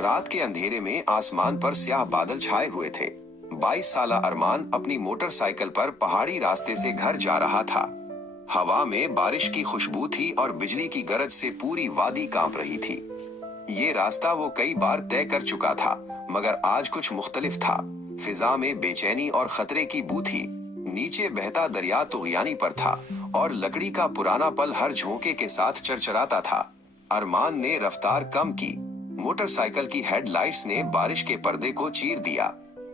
रात के अंधेरे में आसमान पर स्याह बादल छाए हुए थे। 22 साला अरमान अपनी मोटरसाइकिल पर पहाड़ी रास्ते से घर जा रहा था। हवा में बारिश की खुशबू थी और बिजली की गरज से पूरी वादी कांप रही थी। ये रास्ता वो कई बार तय कर चुका था, मगर आज कुछ मुख्तलिफ था। फिजा में बेचैनी और खतरे की बू थी। नीचे बहता दरिया तुगयानी पर था और लकड़ी का पुराना पल हर झोंके के साथ चरचराता था। अरमान ने रफ्तार कम की। मोटरसाइकिल की हेडलाइट्स ने बारिश के पर्दे को चीर दिया।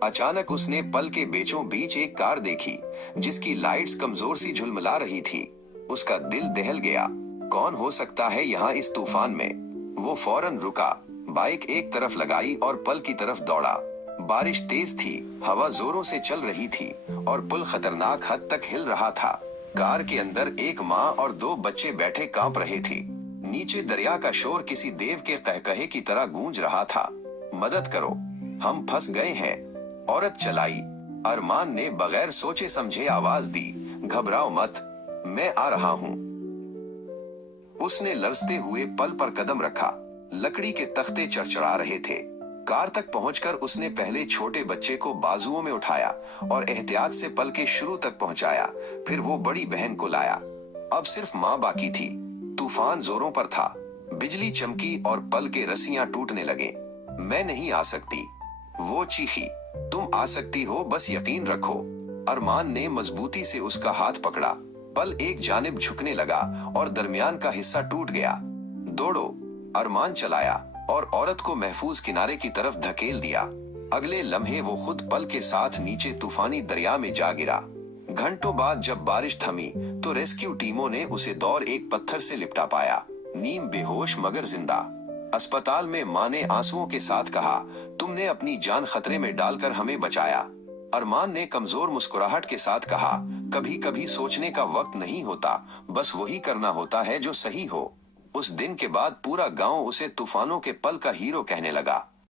अचानक उसने पल के बीचों बीच एक कार देखी, जिसकी लाइट्स कमजोर सी झुलमिला रही थी। उसका दिल दहल गया। कौन हो सकता है यहाँ इस तूफान में? वो फौरन रुका, बाइक एक तरफ लगाई और पल की तरफ दौड़ा। बारिश तेज थी, हवा जोरों से चल रही थी और पुल खतरनाक हद तक हिल रहा था। कार के अंदर एक माँ और 2 बच्चे बैठे कांप रहे थे। नीचे दरिया का शोर किसी देव के कहकहे की तरह गूंज रहा था। मदद करो, हम फंस गए हैं, औरत चलाई। अरमान ने बगैर सोचे समझे आवाज दी, घबराओ मत, मैं आ रहा हूँ। उसने लरजते हुए पल पर कदम रखा। लकड़ी के तख्ते चरचरा रहे थे। कार तक पहुंचकर उसने पहले छोटे बच्चे को बाजुओं में उठाया और एहतियात से पल के शुरू तक पहुंचाया। फिर वो बड़ी बहन को लाया। अब सिर्फ माँ बाकी थी। तूफान जोरों पर था। बिजली चमकी और पल के रस्सियां टूटने लगे। मैं नहीं आ सकती, वो चीखी। तुम आ सकती हो, बस यकीन रखो। अरमान ने मजबूती से उसका हाथ पकड़ा। पल एक जानिब झुकने लगा और दरमियान का हिस्सा टूट गया। दौड़ो, अरमान चलाया और औरत को महफूज किनारे की तरफ धकेल दिया। अगले लम्हे वो खुद पल के साथ नीचे तूफानी दरिया में जा गिरा। घंटों बाद जब बारिश थमी तो रेस्क्यू टीमों ने उसे दौर एक पत्थर से लिपटा पाया। नीम बेहोश मगर जिंदा। अस्पताल में माँ ने आंसुओं के साथ कहा, तुमने अपनी जान खतरे में डालकर हमें बचाया। अरमान ने कमजोर मुस्कुराहट के साथ कहा, कभी कभी सोचने का वक्त नहीं होता, बस वही करना होता है जो सही हो। उस दिन के बाद पूरा गांव उसे तूफानों के पल का हीरो कहने लगा।